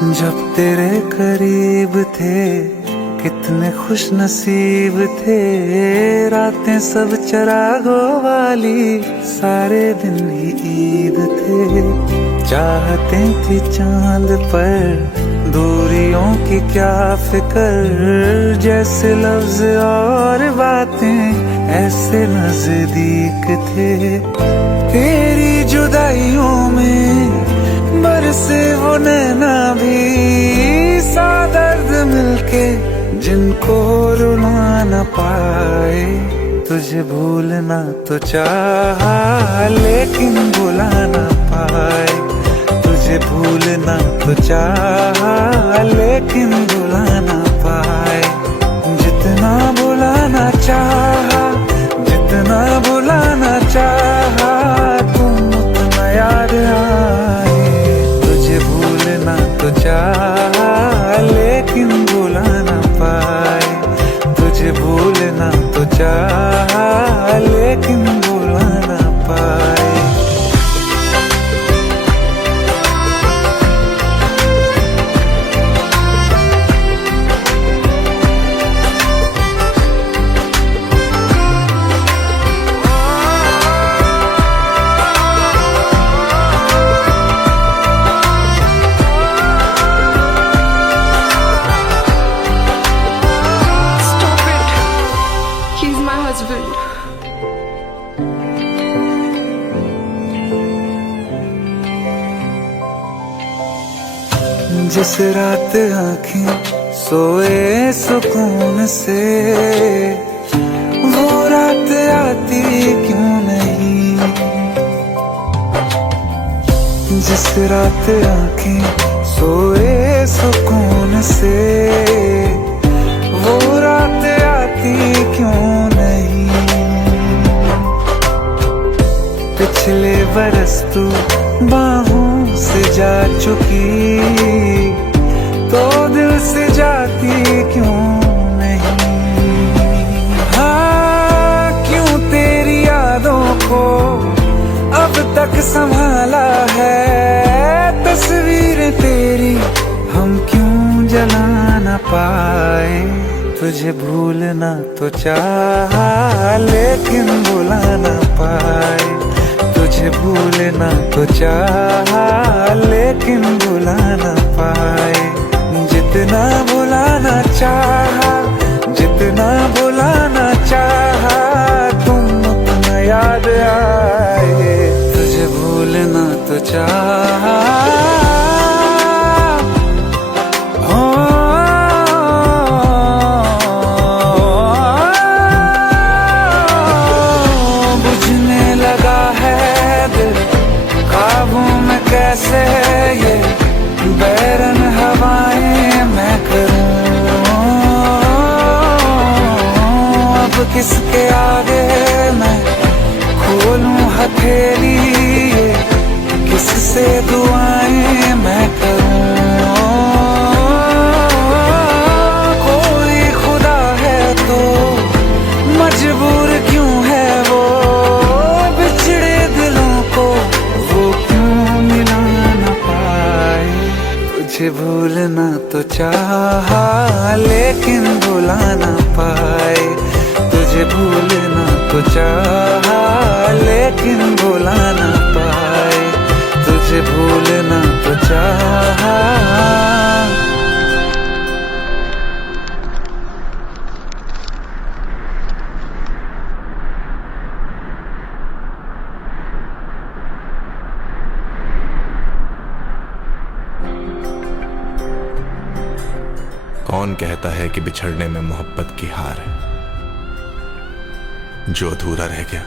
जब तेरे करीब थे कितने खुश नसीब थे, रातें सब चरागों वाली, सारे दिन ही ईद थे। चाहते थी चांद पर दूरियों की क्या फिक्र, जैसे लफ्ज और बातें ऐसे नजदीक थे। तेरी जुदाइयों में बरसे वो नैना भी, सा दर्द मिलके जिनको रुला न पाए। तुझे भूलना तो चाहा लेकिन भुला न पाए, तुझे भूलना तो चाहा लेकिन भुला न पाए। जितना भुलाना चाहा, जितना भुलाना चाहा, तुम उतना याद आए। तुझे भूलना तो चाहा लेकिन भुला न पाए, तुझे भूलना तो चाहा लेकिन भुला न पाए। जिस रात आँखें सोए सुकून से, वो रात आती क्यों नहीं। जिस रात आँखें सोए सुकून से, वो रात आती क्यों नहीं। पिछले बरस तू बाहों से जा चुकी, तो दिल से जाती क्यों नहीं। हाँ, क्यों तेरी यादों को अब तक संभाला है, तस्वीर तेरी हम क्यों जला न पाए। तुझे भूलना तो चाहा लेकिन भुला न पाए, तुझे भूलना तो चाहा लेकिन भुला न पाए। जितना भुलाना चाहा, जितना भुलाना चाहा, तुम उतना याद आए। तुझे भूलना तो चाहा, बुझने लगा है दिल काबू में कैसे, ये बैरन हवाएं मैं करूं। अब किसके आगे मैं खोलूं हथेली, किससे दुआएं मैं करूं। कोई खुदा है तो मजबूर क्यों है वो, बिछड़े दिलों को वो क्यों मिला न पाए। तुझे भूलना तो चाहा लेकिन भुला न पाए, तुझे भूलना तो चाहा लेकिन भुला न पाए, तुझे भूलना तो चाहा। कौन कहता है कि बिछड़ने में मोहब्बत की हार है। जो अधूरा रह गया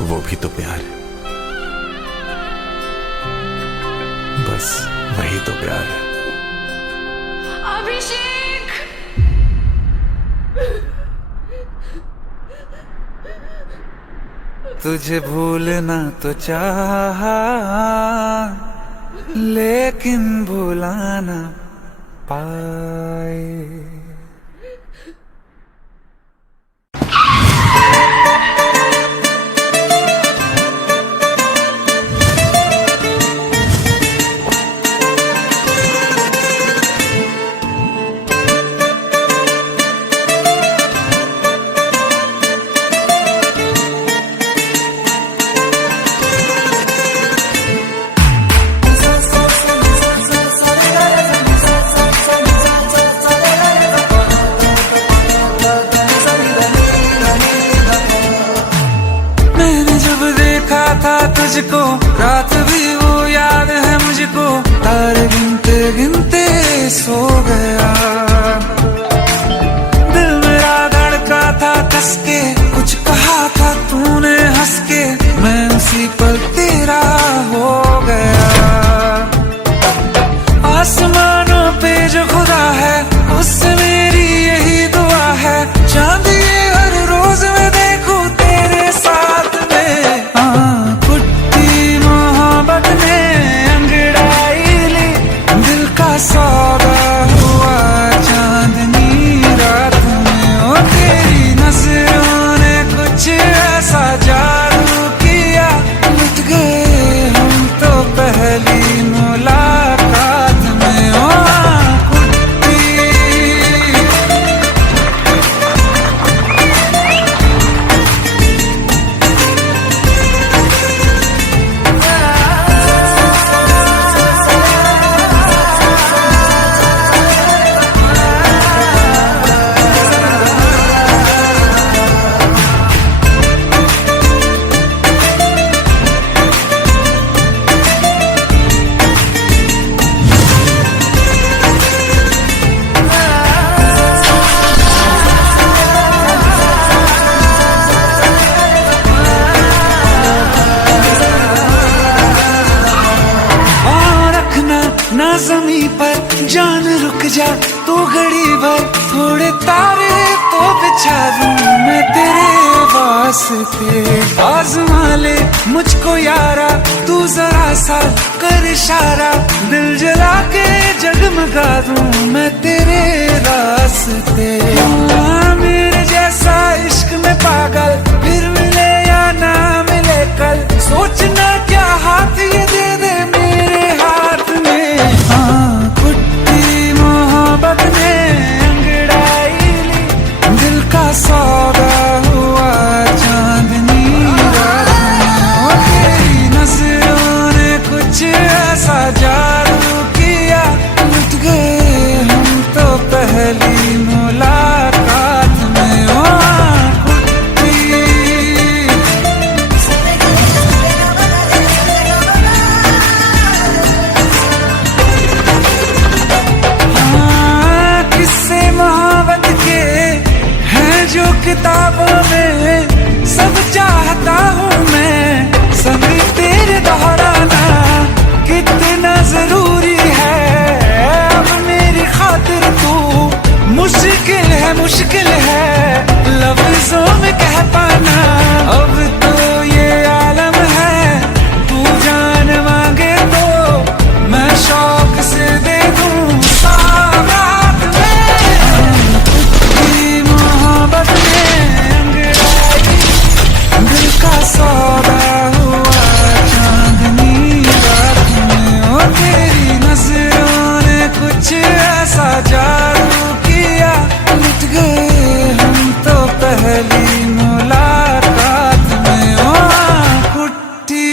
वो भी तो प्यार है, बस वही तो प्यार है। अभिषेक, तुझे भूलना तो चाहा लेकिन भुला न पाए। गिनते सो गया। दिल मेरा धड़का था कस के, कुछ कहा था तूने हंस के, मैं उसी पल तेरा हो गया। आसमानों पे जो खुदा है उससे मेरी यही दुआ है, चांद ये हर रोज मैं देखूं तेरे साथ में। कुट्टी मोहब्बत ने अंगड़ाई ली, दिल का सौदा हुआ चांदनी रात में। ओ तेरी नजरों ने कुछ ऐसा जादू किया, लुट गए हम तो पहली मुलाकात में। ओ कुट्टी ना ज़मीं पर जान रुक जा तू घड़ी भर, थोड़े तारे तो बिछा दूं मैं तेरे वास्ते। आज़मा ले मुझको यारा तू जरा सा कर इशारा, दिल जला के जगमगा दूं मैं तेरे रास्ते। मेरे जैसा इश्क में पागल फिर मिले या ना मिले कल, सोचना क्या हाथ ये दे दे मेरे हाथ में। कुट्टी मोहब्बत ने अंगड़ाई ली, दिल का सौदा हुआ चांदनी रात में। ओ तेरी नजरों ने कुछ ऐसा जादू किया, लुट गए हम तो पहली मुलाकात में। ओ किताबों में सब चाहता हूँ मैं, संग तेरे दोहराना कितना जरूरी है। अब मेरी खातिर तू मुश्किल है लफ्जों में कह पाना। अब तो ये आलम है, तू जान मांगे तो मैं शौक से दे दूँ सौगात में। कुट्टी मोहब्बत दिल का सौदा हुआ चांदनी रात में। ओ तेरी नजरों ने कुछ ऐसा जादू किया, लुट गए हम तो पहली मुलाकात में। ओ कुट्टी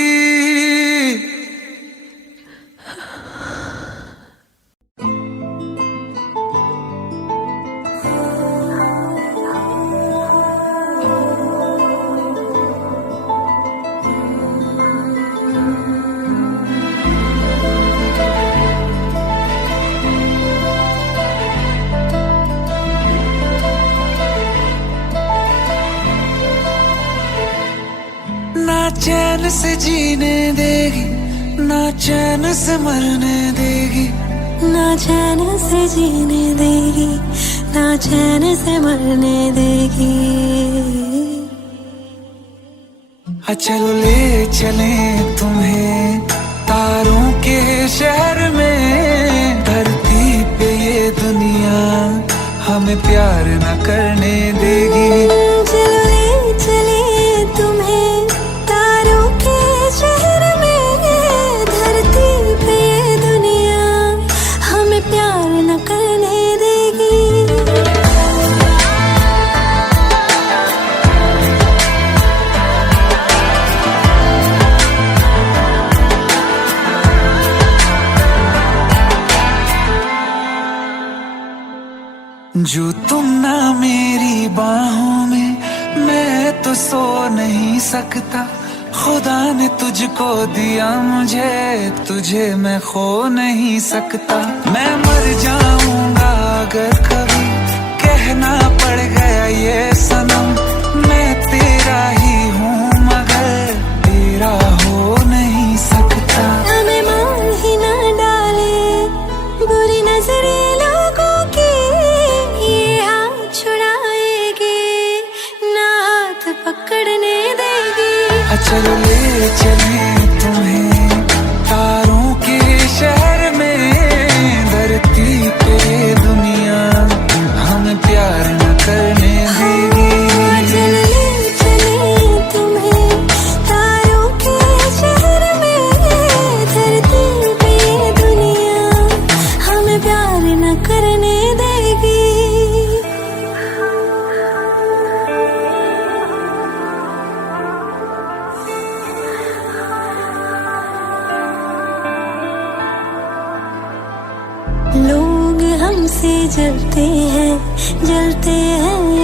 ना चैन से जीने देगी, ना चैन से मरने देगी, ना चैन से जीने देगी, ना चैन से मरने देगी। चलो ले चले तुम्हें तारों के शहर में, धरती पे ये दुनिया हमें प्यार न करने देगी। चलो ले चले तुम्हें तारों के शहर में, धरती पे ये दुनिया हमें प्यार न करने देगी। जो तुम ना मेरी बाहों में, मैं तो सो नहीं सकता। खुदा ने तुझको दिया मुझे, तुझे मैं खो नहीं सकता। मैं मर जाऊंगा अगर कभी कहना पड़ गया ये सनम, मैं तेरा ही हूँ मगर तेरा हो नहीं सकता। हमें मान ही ना डाले बुरी नजरे लोगों की, ये हाथ छुड़ाएगी ना हाथ पकड़ने देगी। चलो ले चले तुम्हें तारों के शहर में, धरती पे दुनिया हमें प्यार न करने देगी। चलो ले चले तुम्हें तारों के शहर में, धरती पे दुनिया हमें प्यार न करने देगी। लोग हमसे जलते हैं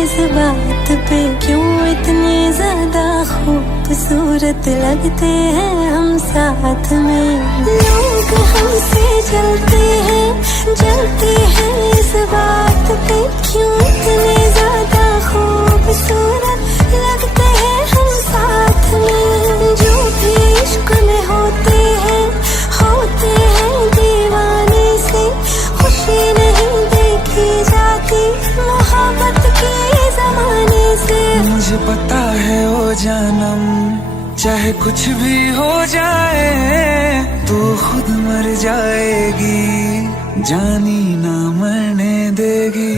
इस बात पे, क्यों इतने ज्यादा खूबसूरत लगते हैं हम साथ में। लोग हमसे जलते हैं इस बात पे, क्यों इतने ज्यादा खूबसूरत लगते हैं हम साथ में। जो भी इश्क में होते हैं दीवाने से, खुशी नहीं देखी जाती मोहब्बत के जमाने से। मुझे पता है ओ जानम, चाहे कुछ भी हो जाए तू खुद मर जाएगी, जानी ना मरने देगी।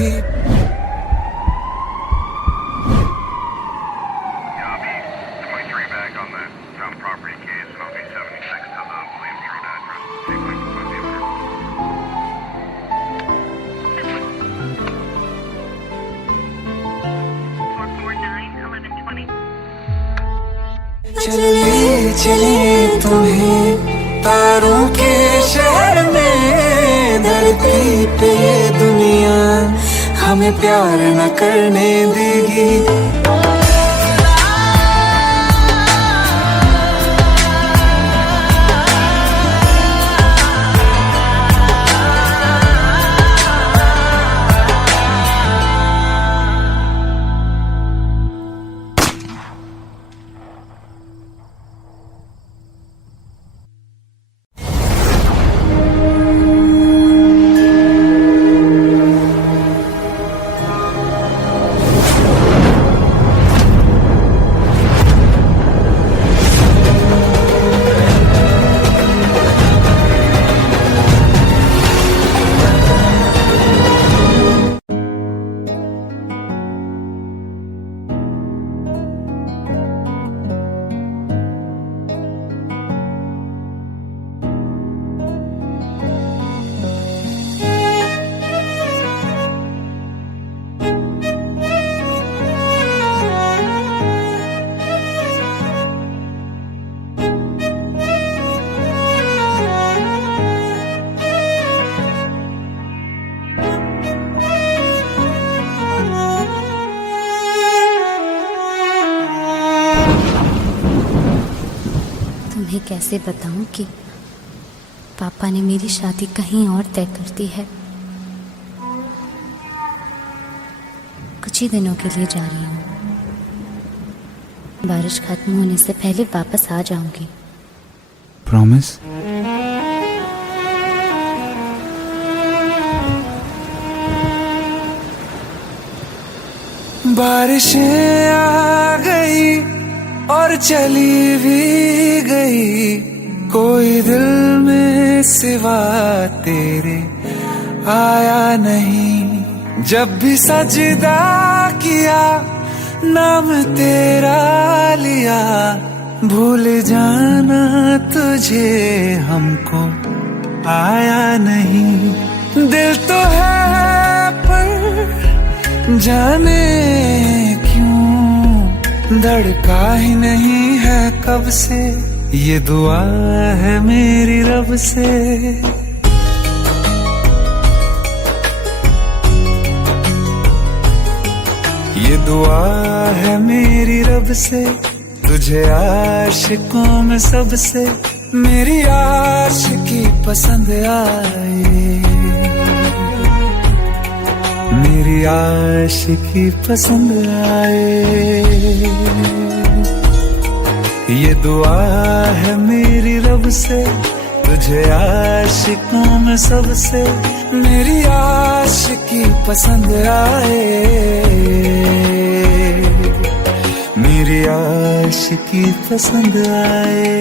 चले चले तुम्हें तारों के शहर में, धरती पे दुनिया हमें प्यार न करने देगी। तुम्हें कैसे बताऊं कि पापा ने मेरी शादी कहीं और तय कर दी है। कुछ ही दिनों के लिए जा रही हूँ, बारिश खत्म होने से पहले वापस आ जाऊंगी। प्रॉमिस? बारिशें आ गई और चली भी गई, कोई दिल में सिवा तेरे आया नहीं। जब भी सजदा किया नाम तेरा लिया, भूल जाना तुझे हमको आया नहीं। दिल तो है पर जाने क्यों धड़का ही नहीं है कब से, ये दुआ है मेरी रब से। ये दुआ है मेरी रब से, तुझे आशिकों में सबसे मेरी आशिकी पसंद आए, मेरी आशिकी पसंद आए। ये दुआ है मेरी रब से, तुझे आशिकों में सबसे मेरी आशिकी पसंद आए, मेरी आशिकी पसंद आए,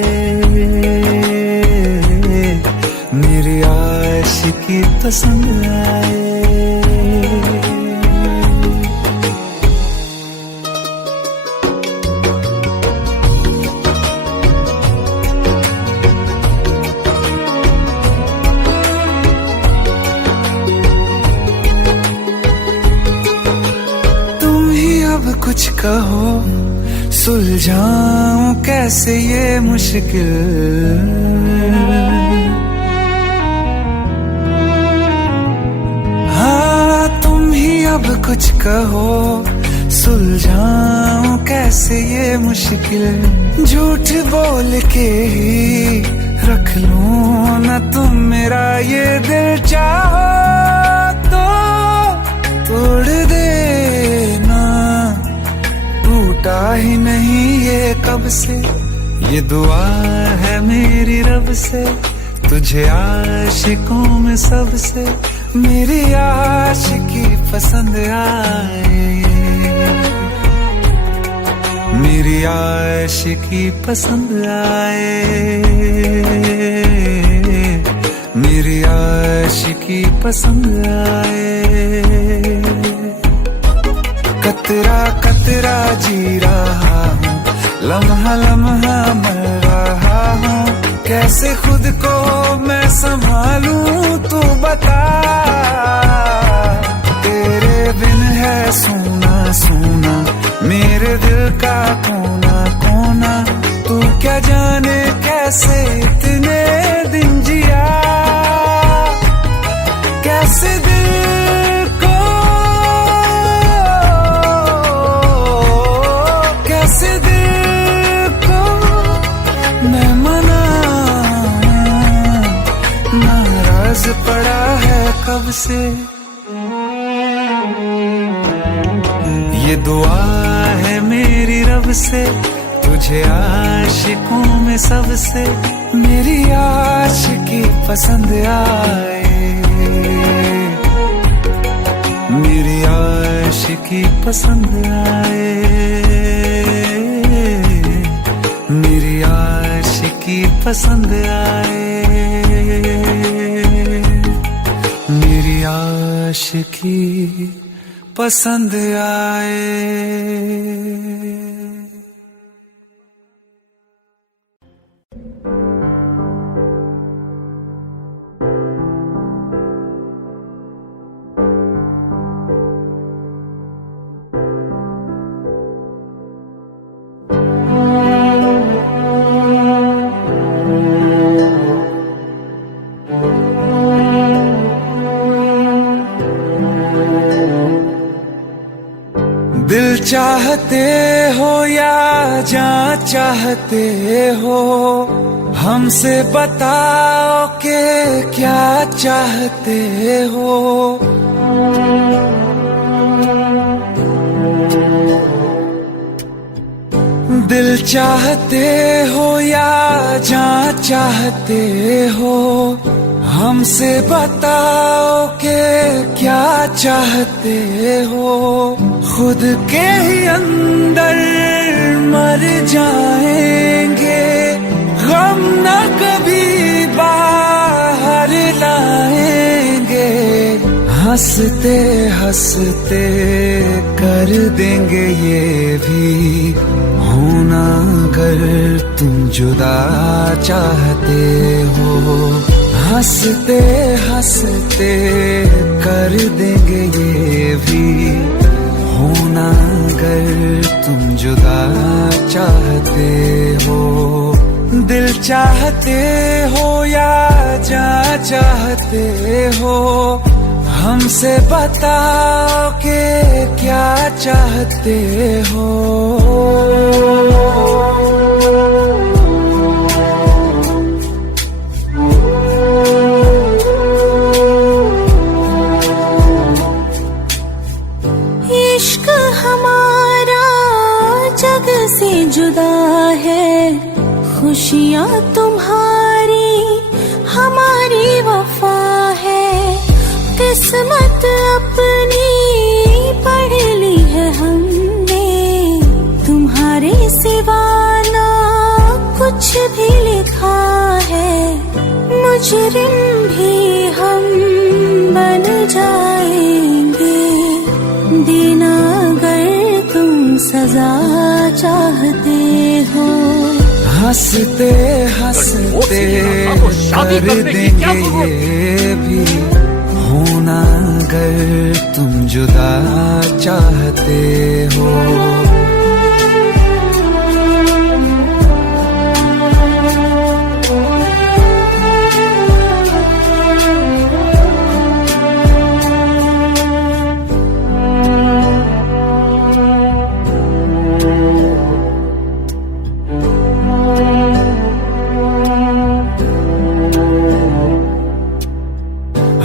मेरी आशिकी पसंद आए। कुछ कहो सुलझाऊं कैसे ये मुश्किल, हाँ तुम ही अब कुछ कहो सुलझाऊं कैसे ये मुश्किल। झूठ बोल के ही रख लूं ना तुम मेरा ये दिल, चाहो तो तोड़ देना, टूटा ही नहीं ये कब से। ये दुआ है मेरी रब से, तुझे आशिकों में सबसे मेरी आशिकी पसंद आए, मेरी आशिकी पसंद आए, मेरी आशिकी पसंद आए। कतरा कतरा जी रहा हूँ, लम्हा लम्हा मर रहा हूँ, कैसे खुद को मैं संभालूं तू बता। तेरे बिन है सूना सूना मेरे दिल का कोना कोना, तू क्या जाने कैसे इतने दिन जिया, कैसे दिल को कैसे दिल को मैं मनाऊं, नाराज पड़ा है कब से। ये दुआ है मेरी रब से, तुझे आशिकों में सबसे मेरी आशिकी पसंद आए, मेरी आशिकी पसंद आए, मेरी आशिकी पसंद आए, मेरी आशिकी पसंद आए। दिल चाहते हो या जान चाहते हो, हमसे बताओ कि क्या चाहते हो। दिल चाहते हो या जान चाहते हो, हमसे बताओ कि क्या चाहते हो। खुद के ही अंदर मर जाएंगे, गम न कभी बाहर लाएंगे, हंसते हंसते कर देंगे ये भी होना अगर तुम जुदा चाहते हो। हंसते हंसते कर देंगे ये भी होना अगर तुम जुदा चाहते हो। दिल चाहते हो या जान चाहते हो, हमसे बताओ कि क्या चाहते हो। इश्क हमारा जग से जुदा है, खुशियाँ तुम्हारी हमारी वफा है। किस्मत अपनी पढ़ ली है हमने, तुम्हारे सिवा ना कुछ भी लिखा है। मुजरिम भी हम बन जाएंगे, देना अगर तुम सजा चाहते हो। हंसते हंसते कर देंगे ये भी, होना अगर तुम जुदा चाहते हो।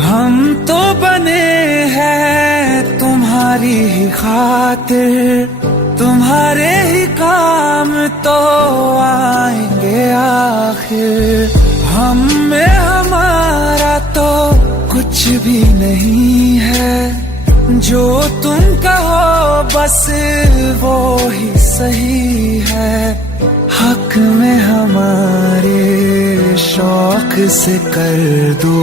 हम तो बने हैं तुम्हारी ही खातिर, तुम्हारे ही काम तो आएंगे आखिर। हम में हमारा तो कुछ भी नहीं है, जो तुम कहो बस वो ही सही है। हक में हमारे शौक से कर दो,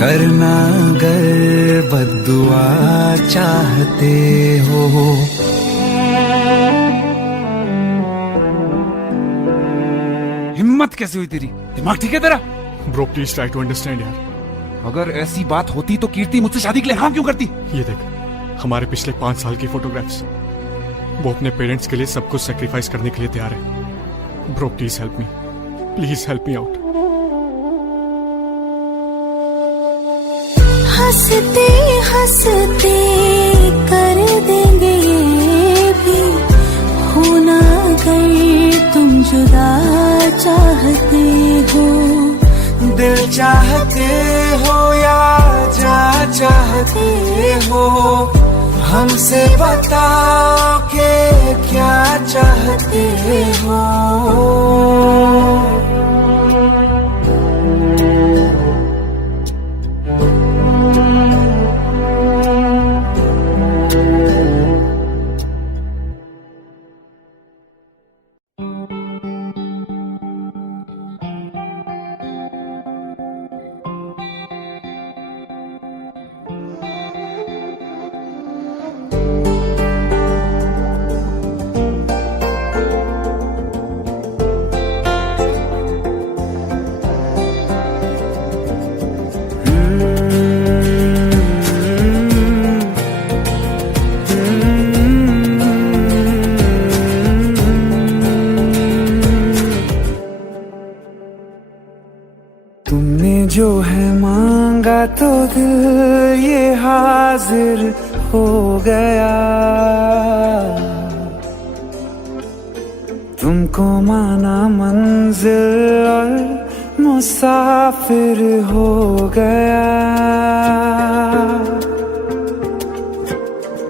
करना अगर बद्दुआ चाहते हो। हिम्मत कैसे हुई तेरी? दिमाग ठीक है तेरा? Bro please try to understand यार। अगर ऐसी बात होती तो कीर्ति मुझसे शादी के लिए हाँ क्यों करती? ये देख, हमारे पिछले 5 साल की फोटोग्राफ्स, वो अपने पेरेंट्स के लिए सब कुछ सेक्रीफाइस करने के लिए तैयार है। Bro please help me, please help me out. हंसते हंसते कर देंगे ये भी, होना अगर तुम जुदा चाहते हो। दिल चाहते हो या जा चाहते हो, हमसे बताओ कि क्या चाहते हो। तुमने जो है मांगा तो दिल ये हाजिर हो गया। तुमको माना मंजिल और मुसाफिर हो गया।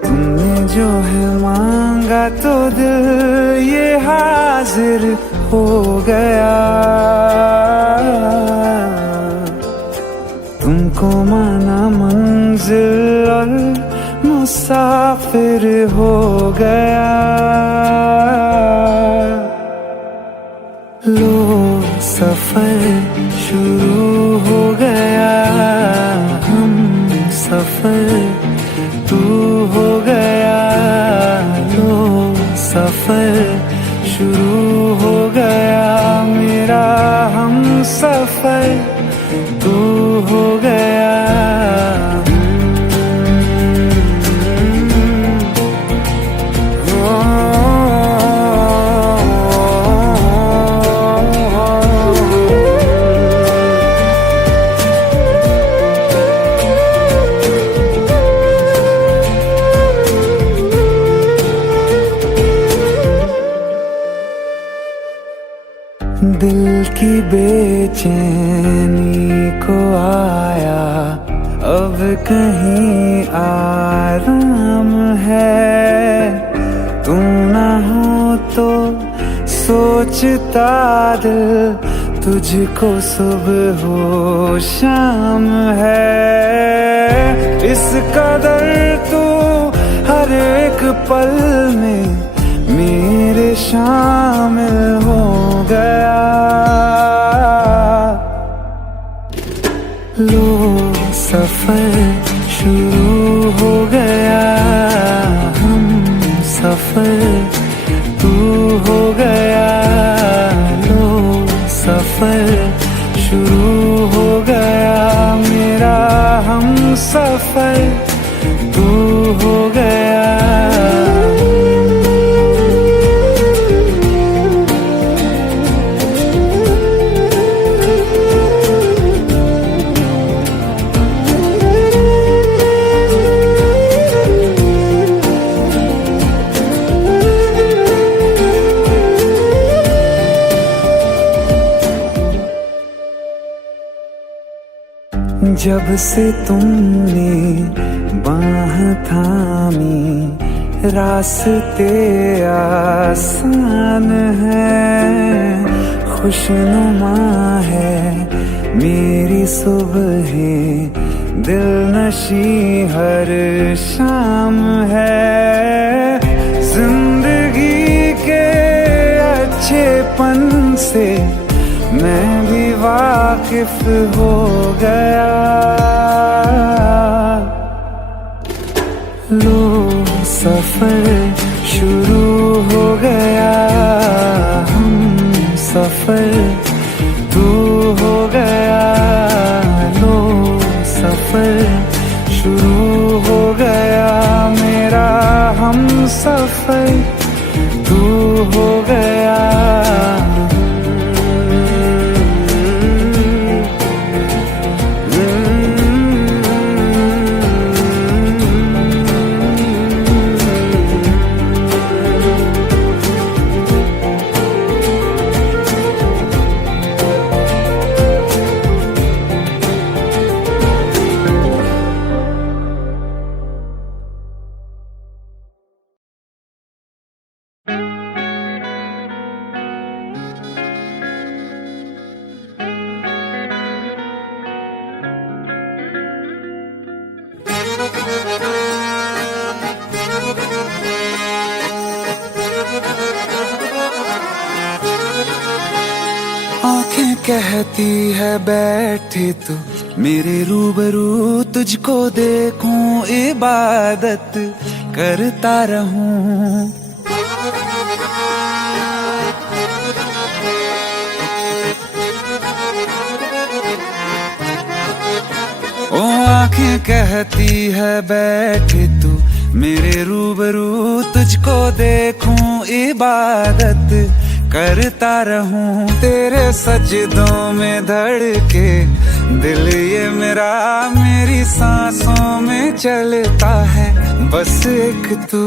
तुमने जो है मांगा तो दिल ये हाजिर हो गया। तुमको माना मंजिल और मुसाफिर हो गया। लो सफर शुरू हो गया, हम सफर तू हो गया। लो सफर शुरू हो गया, मेरा हम सफर तू हो गया। बेचैनी को आया, अब कहीं आराम है। तू ना हो तो सोचता दिल, तुझको सुबह हो शाम है। इस कदर तू हर एक पल में मेरे शामिल हो गया। लो सफर शुरू हो गया, हम सफर तू हो गया। लो सफर शुरू हो गया, मेरा हम सफर तू हो गया। जब से तुमने बाह थामी, रास्ते आसान है। खुशनुमा है मेरी सुबह, दिल नशी हर शाम है। जिंदगी के अच्छेपन से मैं भी वाकिफ हो गया। लो सफर शुरू हो गया, हम सफर तू हो गया। लो सफर शुरू हो गया, मेरा हम सफर तू हो गया। आंखें कहती है बैठे तू मेरे रूबरू, तुझको देखूं इबादत करता रहूं। ओ आंखें कहती है बैठे तू मेरे रूबरू, तुझको देखूं इबादत करता रहूं। तेरे सजदों में धड़के दिल ये मेरा, मेरी सांसों में चलता है बस एक तू।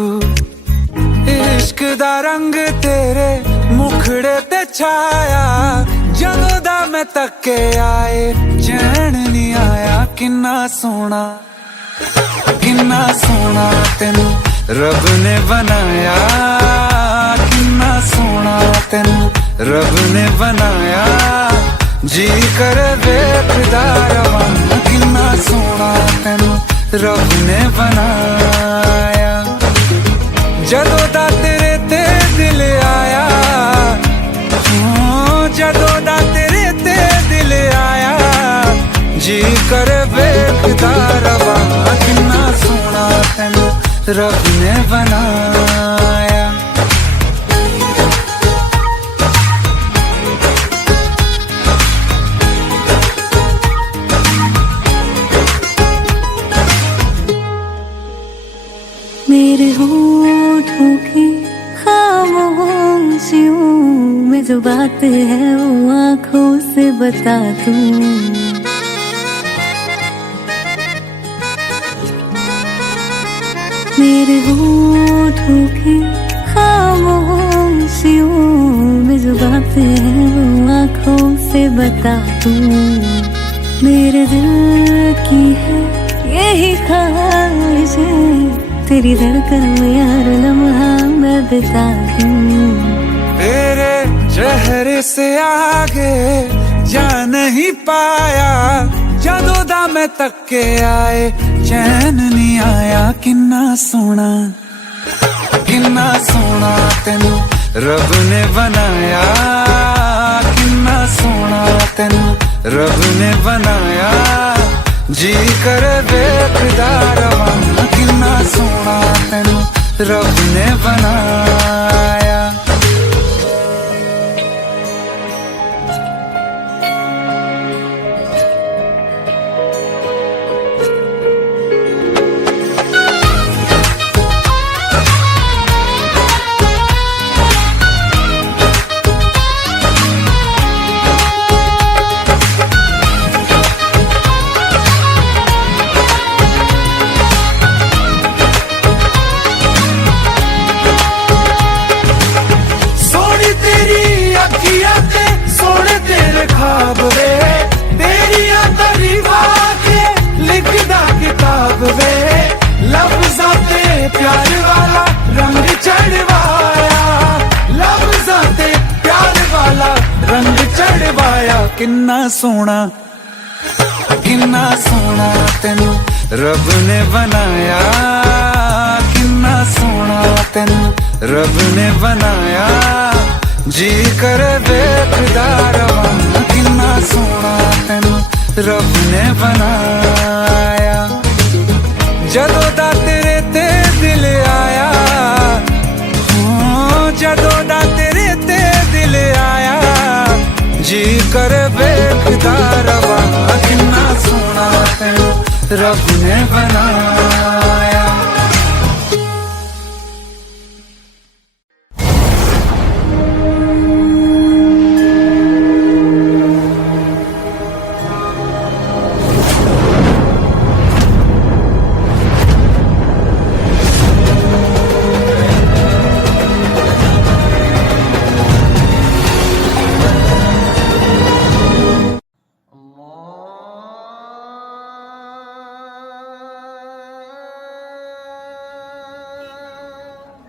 इश्क दा रंग तेरे मुखड़े ते छाया, जदों दा मैं तके आए चैन नहीं आया। किन्ना सोना तेनू रब ने बनाया, किन्ना सोना तेनू रब ने बनाया। जी कर वेखदा रवां, किन्ना सोना तेनू रब ने बनाया। जदों दा तेरे ते दिल आया, जदों दा तेरे ते दिल आया। जी कर वेखदा रवां, किन्ना सोना तेनू रब ने बनाया। मेरे होठों की खामोशियों में जो बात है वो आँखों से बता दूं। मेरे होठों की खामोशियों में जो बात बातें हैं वो आँखों से बता दूं, मेरे दिल की है यही ख्वाहिश है, तेरी धड़कन में यार लम्हा मैं बिता दूं। तेरे चेहरे से आगे जा नहीं पाया, जदों मैं तक के आए चैन नहीं आया। किन्ना सोना तेनू रब ने बनाया, किन्ना सोना तेनू रब ने बनाया, जी कर देखदा रवां। किन्ना सोना तेनू रब ने बनाया। प्यार वाला रंग चढ़वाया, लफ्ज़ां ते प्यार वाला रंग चढ़वाया। किन्ना सोना तेनू रब ने बनाया, किन्ना सोना तेनू रब ने बनाया, जी कर देखदा रवां। किन्ना सोना तेनू रब ने बनाया। जदों दा तेरे ते दिल आया, जदों दा तेरे ते दिल आया, जी कर देखदा रवां। किन्ना सोना तेनू रब ने बनाया।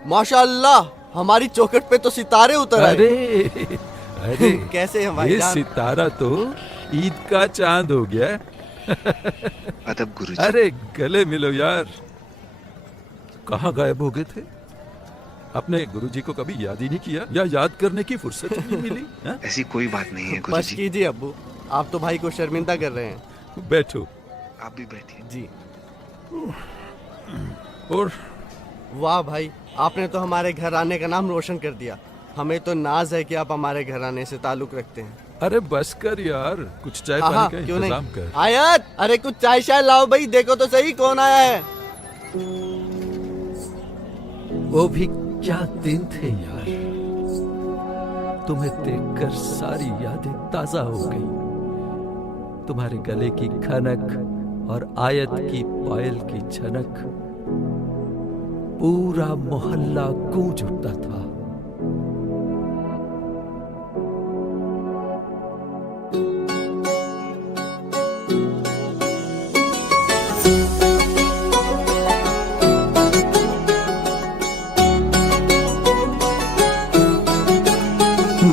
माशाअल्लाह, हमारी चौखट पे तो सितारे उतर आए। अरे कैसे हैं भाई ये जान? सितारा तो ईद का चांद हो गया। अदब गुरुजी। अरे गले मिलो यार, कहाँ गायब हो गए थे? अपने गुरुजी को कभी याद ही नहीं किया, या याद करने की फुर्सत ही नहीं मिली? ऐसी कोई बात नहीं है बस गुरुजी। कीजिए अब्बू, आप तो भाई को शर्मिंदा कर रहे हैं। बैठो। आप भी बैठिए जी। और वाह भाई, आपने तो हमारे घर आने का नाम रोशन कर दिया। हमें तो नाज है कि आप हमारे घर आने से ताल्लुक रखते हैं। अरे बस कर यार, कुछ चाय हाँ, पानी का क्यों इंतजाम नहीं? कर। आयत, अरे कुछ चाय शाय लाओ भाई, देखो तो सही कौन आया है। वो भी क्या दिन थे यार, तुम्हें देखकर सारी यादें ताजा हो गई। तुम्हारे गले की खनक और आयत की पायल की छनक, पूरा मोहल्ला गूंज उठता था।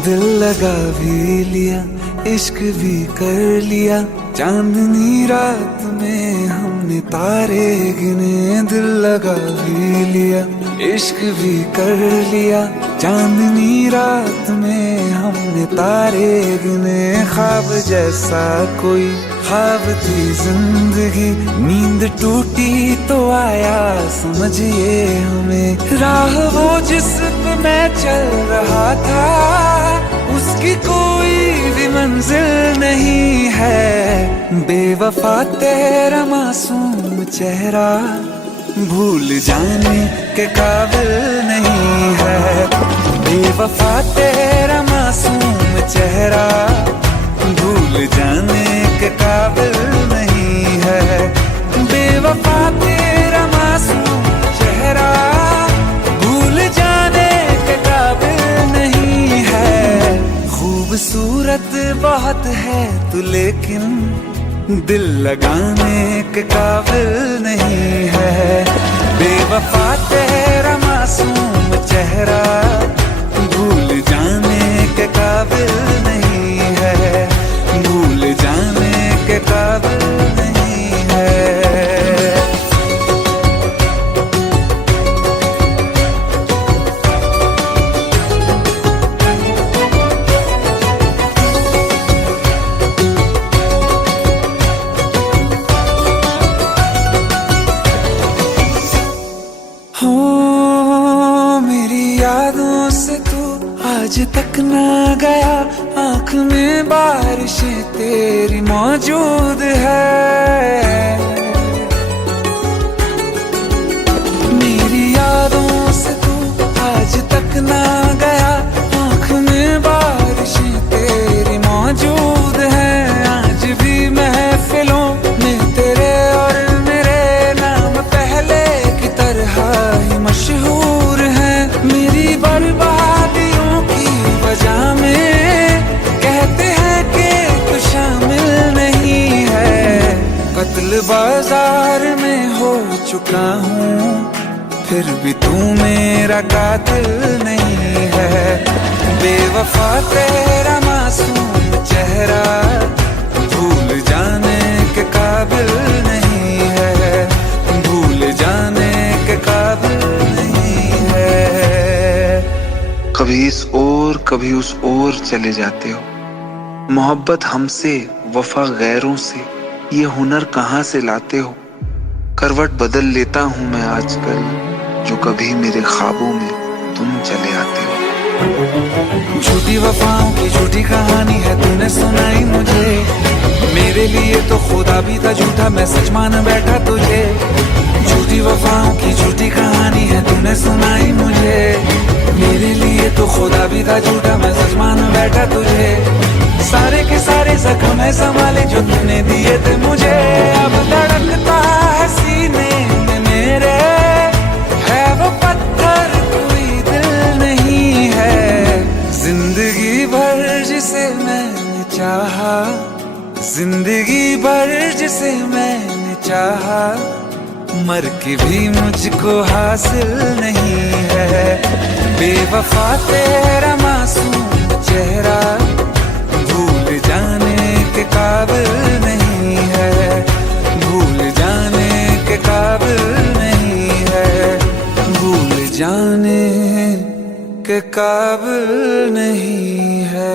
दिल लगा भी लिया, इश्क भी कर लिया, चांदनी रात में हमने तारे गिने। दिल लगा भी लिया, इश्क भी कर लिया, चांदनी रात में हमने तारे गिने। ख्वाब जैसा कोई ख्वाब थी जिंदगी, नींद टूटी तो आया समझिए हमें। राह वो जिस पे मैं चल रहा था, उसकी कोई भी मंजिल नहीं है। बेवफा तेरा मासूम चेहरा भूल जाने के काबिल नहीं है। बेवफा तेरा मासूम चेहरा भूल जाने के काबिल नहीं है। बेवफा तेरा मासूम चेहरा भूल जाने के काबिल नहीं है। बात है तू लेकिन दिल लगाने के काबिल नहीं है। बेवफा तेरा मासूम चेहरा भूल जाने के काबिल नहीं है, भूल जाने के काबिल नहीं है। हो मेरी यादों से तू आज तक ना गया, आँख में बारिशें तेरी मौजूद है। मेरी यादों से तू आज तक ना गया, आँख में बारिशें तेरी मौजूद है। आज भी महफिलों में तेरे और मेरे नाम पहले की तरह ही मशहूर है। मेरी बर्बादियों की वजह में कहते हैं कि तू शामिल नहीं है। कत्ल बाजार में हो चुका हूँ, फिर भी तू मेरा कातिल नहीं है। बेवफा तेरा मासूम चेहरा भूल जाने के काबिल नहीं है, भूल जाने के काबिल नहीं है। कभी इस ओर कभी उस ओर चले जाते हो। मोहब्बत हमसे, वफा गैरों से, ये हुनर कहाँ से लाते हो। करवट बदल लेता हूँ मैं आजकल, जो कभी मेरे ख्वाबों में तुम चले आते हो। झूठी वफाओं की झूठी कहानी है तूने सुनाई मुझे। मेरे लिए तो खुदा भी था झूठा, मैं सच मान बैठा तुझे। झूठी वफाओं की झूठी कहानी है तूने सुनाई मुझे। मेरे लिए तो खुदा भी था झूठा, मैं सच मान बैठा तुझे। सारे के सारे जख्म है संभाले जो तूने दिए थे मुझे। अब धड़कता है सीने में मेरे, है वो पत्थर कोई दिल नहीं है। जिंदगी भर जिसे मैंने चाहा, जिंदगी भर जिसे मैंने चाहा, मर के भी मुझको हासिल नहीं है। बेवफा तेरा मासूम चेहरा भूल जाने के काबिल नहीं है, भूल जाने के काबिल नहीं है, भूल जाने के काबिल नहीं है।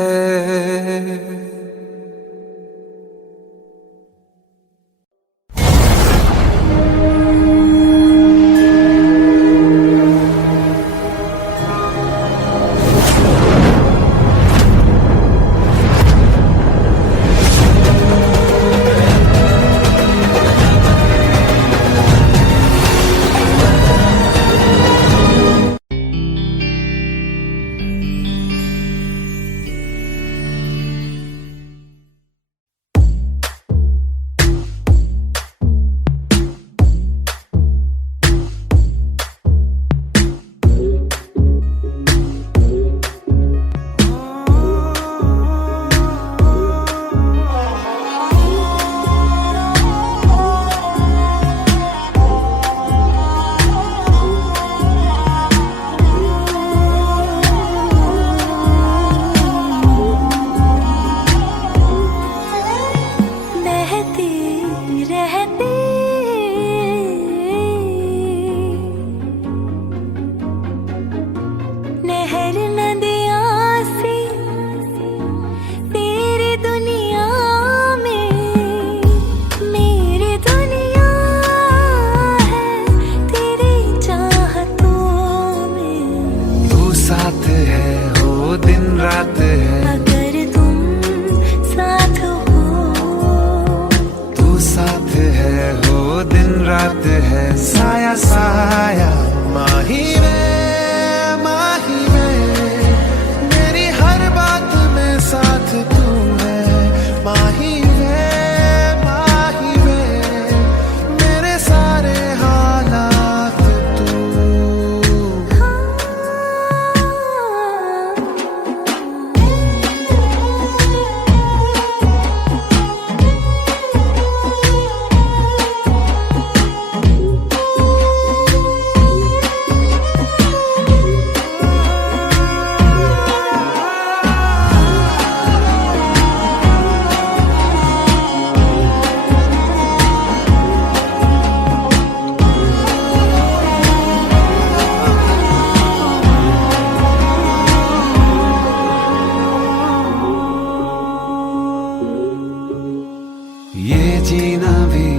जीना भी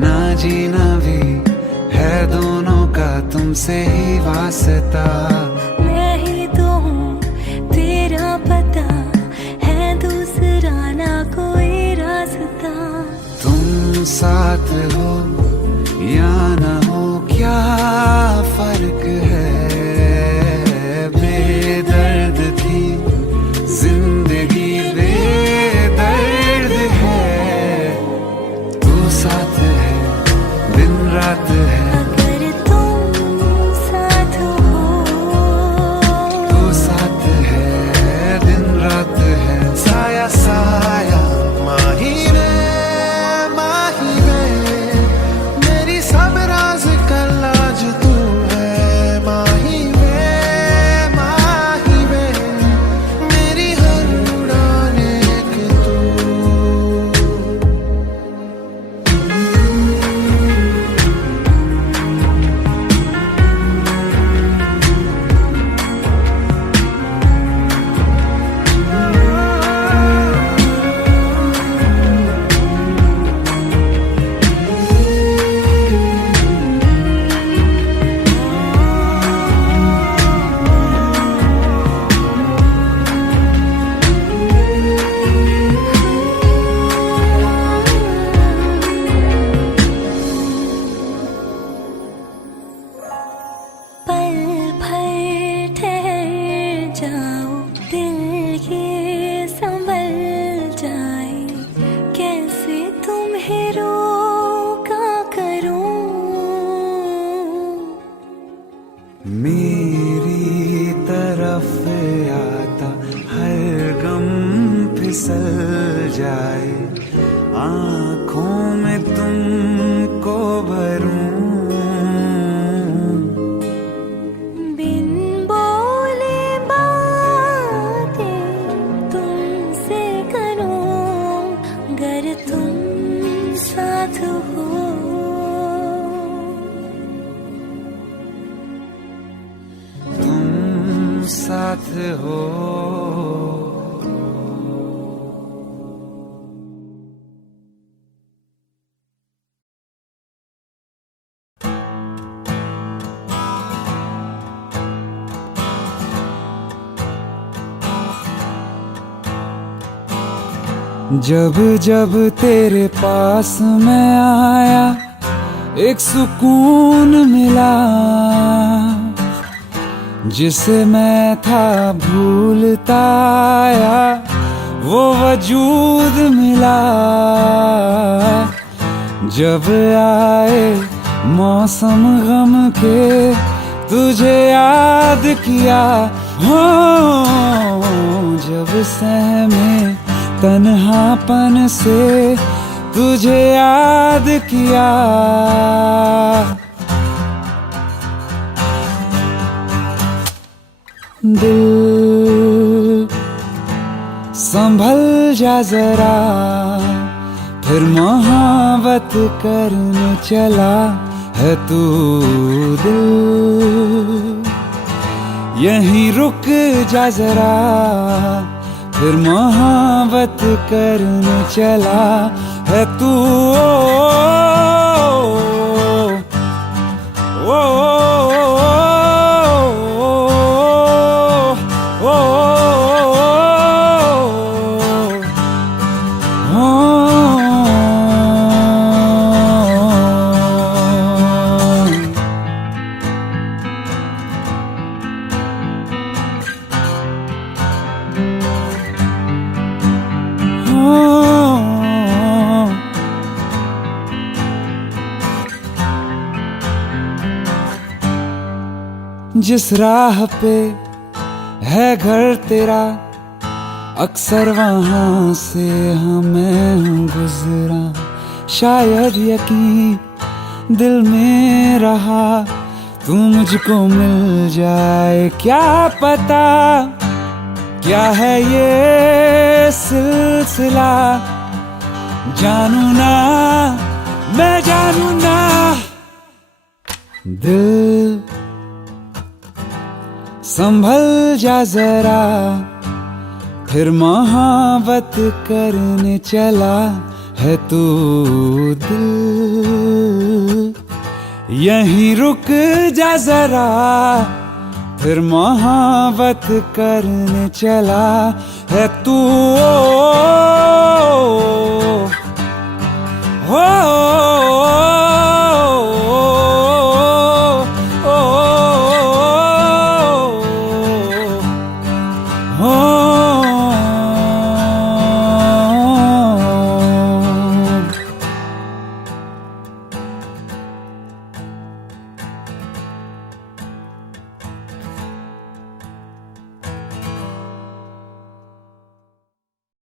ना जीना भी है दोनों का तुमसे ही वास्ता। मैं ही तो हूँ तेरा पता, है दूसरा ना कोई रास्ता। तुम साथ हो या ना हो क्या फर्क है, बेदर्द थी जिंदगी बेदर्द है। तू साथ है दिन रात है, अगर तुम साथ हो, तू साथ है दिन रात है। साया साया माही रे माही रे, मेरी सब राज का लाज तू है। माही रे माही रे, मेरी हर उड़ान एक तू। पल भर ठहर जाओ, दिल ये संभल जाए। कैसे तुम्हें रोका करूं, मेरी तरफ आता हर गम फिसल जाए। आँखों में तुमको भरूं, बिन बोले बातें तुमसे करूं, गर तुम साथ हो। तुम साथ हो। जब जब तेरे पास मैं आया, एक सुकून मिला जिसे मैं था भूलता आया, वो वजूद मिला। जब आए मौसम गम के, तुझे याद किया हो। जब सहमे तन्हापन से, तुझे याद किया। दिल संभल जा जरा, फिर मोहब्बत करने चला है तू। दिल यहीं रुक जा जरा, फिर मोहब्बत करने चला है तू। ओ, जिस राह पे है घर तेरा, अक्सर वहां से हमें गुजरा। शायद यकीन दिल में रहा, तू मुझको मिल जाए। क्या पता क्या है ये सिलसिला, जानू ना मैं जानू ना। दिल संभल जा जरा, फिर मोहब्बत करने चला है तू दिल, यहीं रुक जा जरा, फिर मोहब्बत करने चला है तू।